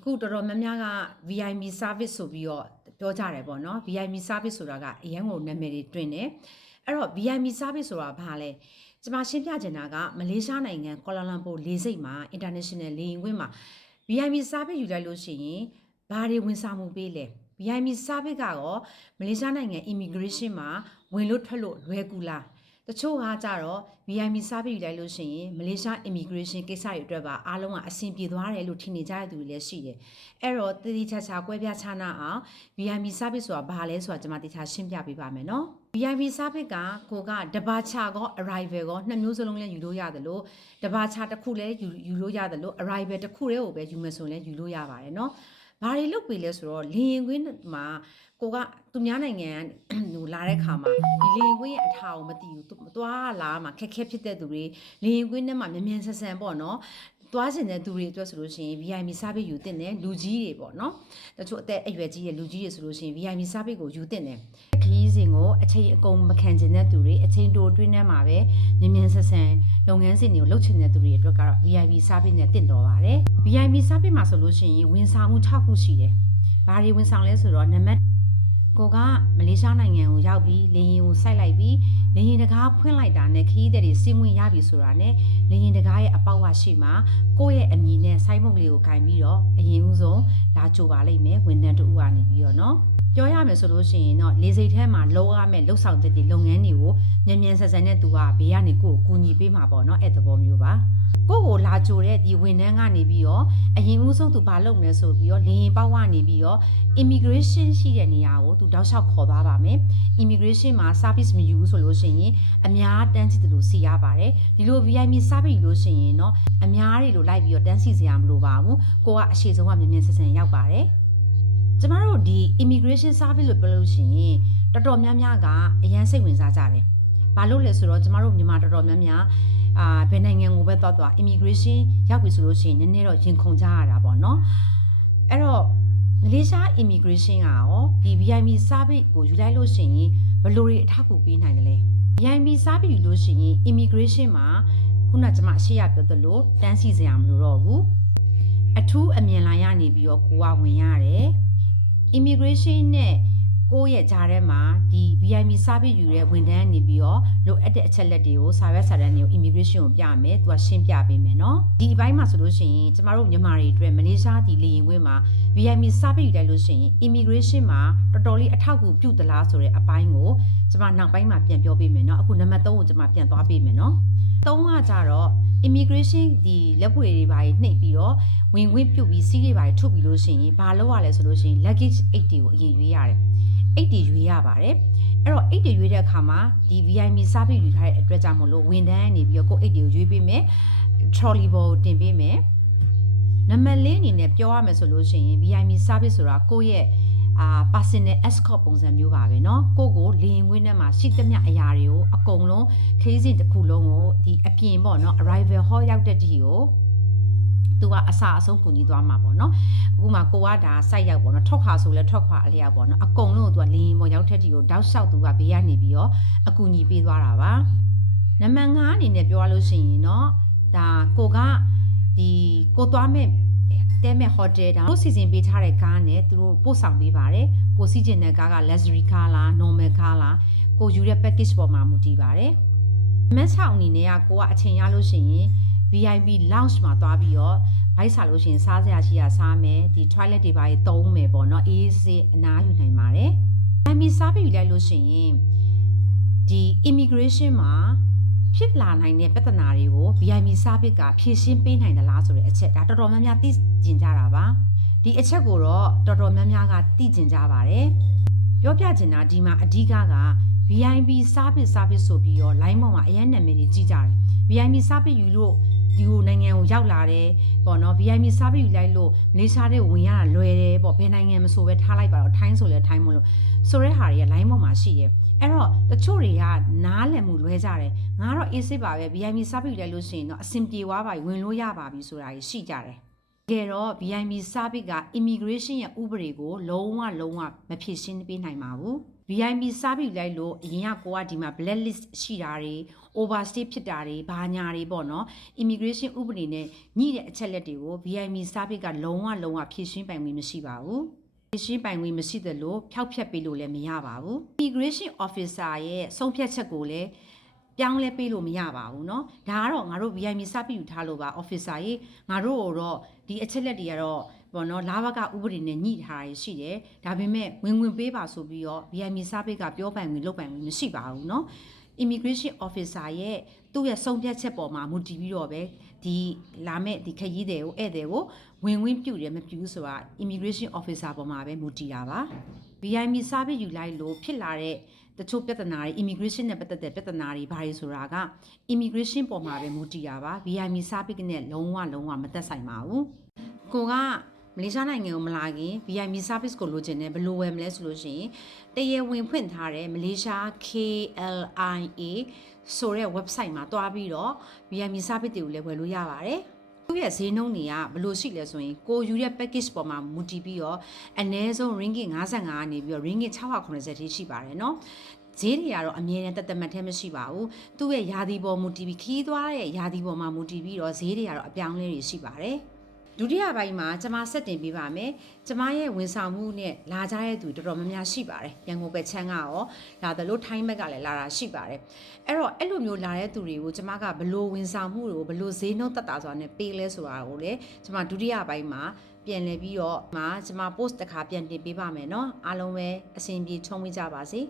အခုတော်တော်များများက VIP service ဆိုပြီးတော့ပြောကြတယ်ပေါ့နော် VIP service ဆိုတာကအရန်ကိုနာမည်တွေတွင်တယ်အဲ့တော့ VIP service ဆိုတာဘာလဲကျွန်မရှင်းပြချင်တာကမလေးရှားနိုင်ငံကွာလာလမ်ပူလေဆိပ်မှာ international လေယာဉ်ကွင်းမှာ VIP service ယူလိုက်လို့ရှိရင်ဘာတွေဝန်ဆောင်မှုပေးလဲ VIP service ကတော့မလေးရှားနိုင်ငံ immigration မှာဝင်လို့ထွက်လို့လွယ်ကူလားတချို့ကကြတော့ VIP service ယူလိုက်လို့ရှိရင်မလေးရှား immigration ကိစ္စတွေအတွက်ပါအားလုံးကအဆင်ပြေသွားတယ်လို့ထင်နေကြတဲ့သူတွေလည်းရှိတယ်။အဲ့တော့တတိချာချာကွဲပြားခြားနာအောင် VIP service ဆိုတာဘာလဲဆိုတာကျွန်မတခြားရှင်းပြပေးပါမယ်နော်။ VIP service ကကိုကတဘာချာကော arrival ကောနှစ်မျိုးစလုံးလည်းယူလို့ရတယ်လို့တဘာချာတစ်ခုလည်းယူလို့ရတယ်လို့ arrival တစ်ခုတည်းကိုပဲယူမယ်ဆိုရင်လည်းယူလို့ရပါတယ်နော်။ဘာတွေလုပ်ပေးလဲဆိုတော့လေရင်ကွင်းမှာကိုကသူများနိုင်ငံဟိုလာတဲ့ခါမှာဒီလေရင်ကွင်းရဲ့အထာကိုမသိဘူးသွားလာမှာခက်ခဲဖြစ်တဲ့သူတွေလေရင်ကွင်းထဲမှာမြန်မြန်ဆန်ဆန်ပေါ့နော်သွားကျင်တဲ့သူတွေအတွက်ဆိုလို့ရှိရင် VIP service ယူတင်တယ်လူကြီးတွေပေါ့နော်တချို့အသက်အရွယ်ကြီးရဲ့လူကြီးတွေဆိုလို့ရှိရင် VIP service ကိုယူတင်တယ်ခရီးစဉ်ကိုအချိန်အကုန်မခံကျင်တဲ့သူတွေအချိန်တိုအတွင်းထဲမှာပဲမြန်မြန်ဆန်ဆန်လုပ်ငန်းစဉ်တွေကိုလုပ်ချင်တဲ့သူတွေအတွက်ကတော့ VIP service နဲ့တင့်တော်ပါတယ် VIP service မှာဆိုလို့ရှိရင်ဝန်ဆောင်မှု6ခုရှိတယ်ဘာတွေဝန်ဆောင်လဲဆိုတော့နံပါတ်ကိုကမလေးရှားနိုင်ငံကိုရောက်ပြီးလေရင်ကိုစိုက်လိုက်ပြီးလေရင်တကားဖွင့်လိုက်တာနဲ့ခရီးသည်တွေစီးဝင်ရပြီဆိုတာနဲ့လေရင်တကားရဲ့အပေါက်ဝရှိမှာကိုယ့်ရဲ့အမည်နဲ့စိုက်မုတ်လေးကိုခြင်ပြီးတော့အရင်ဦးဆုံးလာကြိုပါလိမ့်မယ်ဝန်ထမ်းတို့ကနေပြီးတော့နော်ပြောရမယ်ဆိုလို့ရှိရင်တော့လေစိတ်ထဲမှာလောရမယ်လှုပ်ဆောင်တဲ့ဒီလုပ်ငန်းတွေကိုမြန်မြန်ဆန်ဆန်နဲ့သူကဘေးကနေကိုယ်ကိုကူညီပေးမှာပေါ့နော်အဲ့သဘောမျိုးပါကိုလာကြိုတဲ့ဒီဝန်ထမ်းကနေပြီးတော့အရင်ဦးဆုံးသူဘာလုပ်မလဲဆိုပြီးတော့လေရင်ပေါက်ကနေပြီးတော့ immigration ရှိတဲ့နေရာကိုသူတောက်လျှောက်ခေါ်သွားပါမယ် immigration မှာ service မယူဘူးဆိုလို့ရှိရင်အများတန်းစီတယ်လို့စီရပါတယ်ဒီလို VIP service ယူလို့ရှိရင်เนาะအများတွေလိုလိုက်ပြီးတော့တန်းစီစရာမလိုပါဘူးကိုကအရှိဆုံးကမြန်မြန်ဆန်ဆန်ရောက်ပါတယ်ကျမတို့ဒီ immigration service လို့ပြောလို့ရှိရင်တော်တော်များများကအရန်စိတ်ဝင်စားကြတယ်ဘာလို့လဲဆိုတော့ကျမတို့မြန်မာတော်တော်များများဘယ်နိုင်ငံကိုပဲသွား immigration ရောက်ပြီဆိုလို့ရှိရင်နည်းနည်းတော့ရင်ခုန်ကြရတာပေါ့နော်အဲ့တော့မလေးရှား immigration ကရောဒီ VIP service ကိုယူလိုက်လို့ရှိရင်ဘယ်လိုတွေအထောက်အကူပေးနိုင်တယ်လဲ VIP service ယူလို့ရှိရင် immigration မှာခုနကကျွန်မအရှိရပြောသလိုတန်းစီစရာမလိုတော့ဘူးအထူးအမြင်လာရနေပြီးတော့ကိုကဝင်ရတယ် immigration နဲ့ကိုယ့်ရဲ့ဂျားထဲမှာဒီ VIP service ယူတဲ့ဝန်ထမ်းနေပြီးတော့လိုအပ်တဲ့အချက်လက်တွေကိုစာရွက်စာတမ်းတွေကို immigration ကိုပြမယ်သူကရှင်းပြပေးမယ်နော်ဒီအပိုင်းမှာဆိုလို့ရှိရင်ကျမတို့မြန်မာတွေအတွက်မလေးရှားဒီလေရင်ကွင်းမှာ VIP service ယူလိုက်လို့ရှိရင် immigration မှာတော်တော်လေးအထောက်အကူပြုသလားဆိုတဲ့အပိုင်းကိုကျမနောက်ပိုင်းမှာပြန်ပြောပေးမယ်နော်အခုနံပါတ်3ကိုကျမပြန်သွားပေးမယ်နော်3ကကြတော့ immigration ဒီလက်ပွေတွေပါနှိပ်ပြီးတော့ဝင်ခွင့်ပြုပြီးစီးတွေပါထုတ်ပြီးလို့ရှိရင်ဘာလုပ်ရလဲဆိုလို့ရှိရင် luggage 8တွေကိုအရင်ရွေးရတယ်8တွေရွေးရပါတယ်အဲ့တော့8တွေရွေးတဲ့အခါမှာဒီ VIP service ယူထားတဲ့အတွက်ကြောင့်မလို့ဝန်ထမ်းကနေပြီးတော့ကို8တွေကိုရွေးပေးမယ် trolley ball ကိုတင်ပေးမယ်နံပါတ်4အနေနဲ့ပြောရမယ်ဆိုလို့ရှိရင် VIP service ဆိုတာကိုယ့်ရဲ့personal escort ပုံစံမျိုးပါပဲเนาะကိုလေရင်ခွင်းထဲမှာရှိသမျှအရာတွေကိုအကုန်လုံးခရီးစဉ်တစ်ခုလုံးကိုဒီအပြင်ပေါ့เนาะ arrival hall ရောက်တဲ့ဒီကိုသူကအစာအဆုံးကူညီသွားမှာပေါ့နော်အခုမှကိုကဒါစိုက်ရောက်ပေါ့နော်ထွက်ခွာဆိုလဲထွက်ခွာအလျောက်ပေါ့နော်အကုန်လုံးကိုသူကလင်းပေါ်ရောက်တဲ့ဒီကိုတောက်လျှောက်သူကဘေးကနေပြီးတော့အကူညီပေးသွားတာပါနံပါတ်5အနေနဲ့ပြောရလို့ရှိရင်เนาะဒါကိုကဒီကိုသွားမဲ့တဲမဲ့ဟိုတယ်ဒါတို့စီစဉ်ပေးထားတဲ့ကားနဲ့သူတို့ပို့ဆောင်ပေးပါတယ်ကိုစီးကျင်တဲ့ကားက luxury car လား normal car လားကိုယူတဲ့ package ပေါ်မှာမူတည်ပါတယ်နံပါတ်6အနေနဲ့ကကိုကအချိန်ရလို့ရှိရင်VIP lounge မှာသွားပြီးတော့ဘိုက်စားလို့ရှိရင်စားစရာရှိရစားမယ်ဒီ toilet တွေပါရေးသုံးမယ်ပေါ့နော်အေးစေးအနားယူနိုင်ပါတယ် VIP service ယူလိုက်လို့ရှိရင်ဒီ immigration မှာဖြစ်လာနိုင်တဲ့ပြဿနာတွေကို VIP service ကဖြေရှင်းပေးနိုင်သလားဆိုတဲ့အချက်ဒါတော်တော်များများသိကျင်ကြတာပါဒီအချက်ကိုတော့တော်တော်များများကသိကျင်ကြပါတယ်ပြောပြချင်တာဒီမှာအဓိကVIP service ဆိုပြီးတော့ line ပေါ်မှာအရင်နာမည်တွေကြီးကြတယ် VIP service ယူလို့ဒီနိုင်ငံကိုရောက်လာတယ်ပေါ့နော် VIP service ယူလိုက်လို့မလေးရှားတဲ့ဝင်ရတာလွယ်တယ်ပေါ့ဘယ်နိုင်ငံမဆိုပဲထားလိုက်ပါတော့ထိုင်းဆိုလဲထိုင်းမလို့ဆိုတဲ့ဟာတွေက line ပေါ်မှာရှိတယ်အဲ့တော့တချို့တွေကနားလည်မှုလွဲကြတယ်ငါတော့အေးစစ်ပါပဲ VIP service ယူလိုက်လို့ရှိရင်တော့အဆင်ပြေသွားပါပြီဝင်လို့ရပါပြီဆိုတာကြီးရှိကြတယ်တကယ်တော့ VIP service က immigration ရဲ့ဥပဒေကိုလုံးဝမဖြေရှင်းပေးနိုင်ပါဘူး VIP စားပြီးလိုက်လို့အရင်ကကိုကဒီမှာ blacklist ရှိတာတွေ overstay ဖြစ်တာတွေဘာညာတွေပေါ့နော် immigration ဥပဒေနဲ့ညှိတဲ့အချက်လက်တွေကို VIP စားပြီးကလုံးဝဖြည့်ရှင်းပိုင်ခွင့်မရှိပါဘူးဖြည့်ရှင်းပိုင်ခွင့်မရှိသလိုဖျောက်ဖျက်ပေးလို့လည်းမရပါဘူး immigration officer ရဲ့ဆုံးဖြတ်ချက်ကိုလည်းပြောင်းလဲပေးလို့မရပါဘူးเนาะဒါကတော့ငါတို့ VIP စပြီးယူထားလို့ပါ officer ရေငါတို့တော့ဒီအချက်လက်တွေကတော့ပေါ့နော်လာဘကဥပဒေနဲ့ညှိထားရရှိတယ်ဒါပေမဲ့ဝင်ပေးပါဆိုပြီးတော့ VIP စပြီးကပြောပိုင်ခွင့်လုပ်ပိုင်ခွင့်မရှိပါဘူးเนาะ immigration officer ရဲ့သူ့ရဲ့ဆုံးဖြတ်ချက်ပေါ်မှာမူတည်ပြီးတော့ပဲဒီလာမဲ့ဒီခရီးတွေကိုဧည့်သည်ကိုဝင်ပြုတယ်မပြုဘူးဆိုတာ immigration officer ပေါ်မှာပဲမူတည်တာပါ VIP စားပြီးယူလိုက်လို့ဖြစ်လာတဲ့တချို့ပြဿနာတွေ immigration နဲ့ပတ်သက်တဲ့ပြဿနာတွေဘာတွေဆိုတာက immigration ပေါ်မှာပဲမူတည်တာပါ VIP စားပြီးနဲ့လုံးဝမသက်ဆိုင်ပါဘူးကိုကမလေးရှားနိုင်ငံကိုမလာခင် VIP service ကိုလိုချင်တယ်ဘယ်လိုဝယ်မလဲဆိုလို့ရှိရင်တရားဝင်ဖွင့်ထားတဲ့မလေးရှား KLIA ဆိုတဲ့ website မှာတွားပြီးတော့ VIP service တွေကိုလည်းဝယ်လို့ရပါတယ်သူ့ရဲ့ဈေးနှုန်းတွေကဘယ်လိုရှိလဲဆိုရင်ကိုယူတဲ့ package ပေါ်မှာမူတည်ပြီးတော့အနည်းဆုံး ringgit 55ကနေပြီးတော့ ringgit 690ထိရှိပါတယ်เนาะဈေးတွေကတော့အမြဲတမ်းတက်မှတ်ထဲမရှိပါဘူးသူ့ရဲ့ယာဒီပေါ်မူတည်ပြီးခီးသွားတဲ့ယာဒီပေါ်မှာမူတည်ပြီးတော့ဈေးတွေကတော့အပြောင်းလဲတွေရှိပါတယ်ဒုတိယပိုင်းမှာကျွန်မဆက်တင်ပေးပါမယ်ကျွန်မရဲ့ဝန်ဆောင်မှုနဲ့လာကြတဲ့သူတော်တော်များများရှိပါတယ်ရန်ကုန်ဘက်ချမ်းကရောလာတယ်လို့ထိုင်းဘက်ကလည်းလာတာရှိပါတယ်အဲ့တော့အဲ့လိုမျိုးလာတဲ့သူတွေကိုကျွန်မကဘလို့ဝန်ဆောင်မှုတွေကိုဘလို့ဈေးနှုန်းတက်တာဆိုတာနဲ့ပေးလဲဆိုတာကိုလည်းကျွန်မဒုတိယပိုင်းမှာပြန်လည်ပြီးတော့ကျွန်မ post တစ်ခါပြန်တင်ပေးပါမယ်เนาะအားလုံးပဲအဆင်ပြေချုံးမိကြပါစေ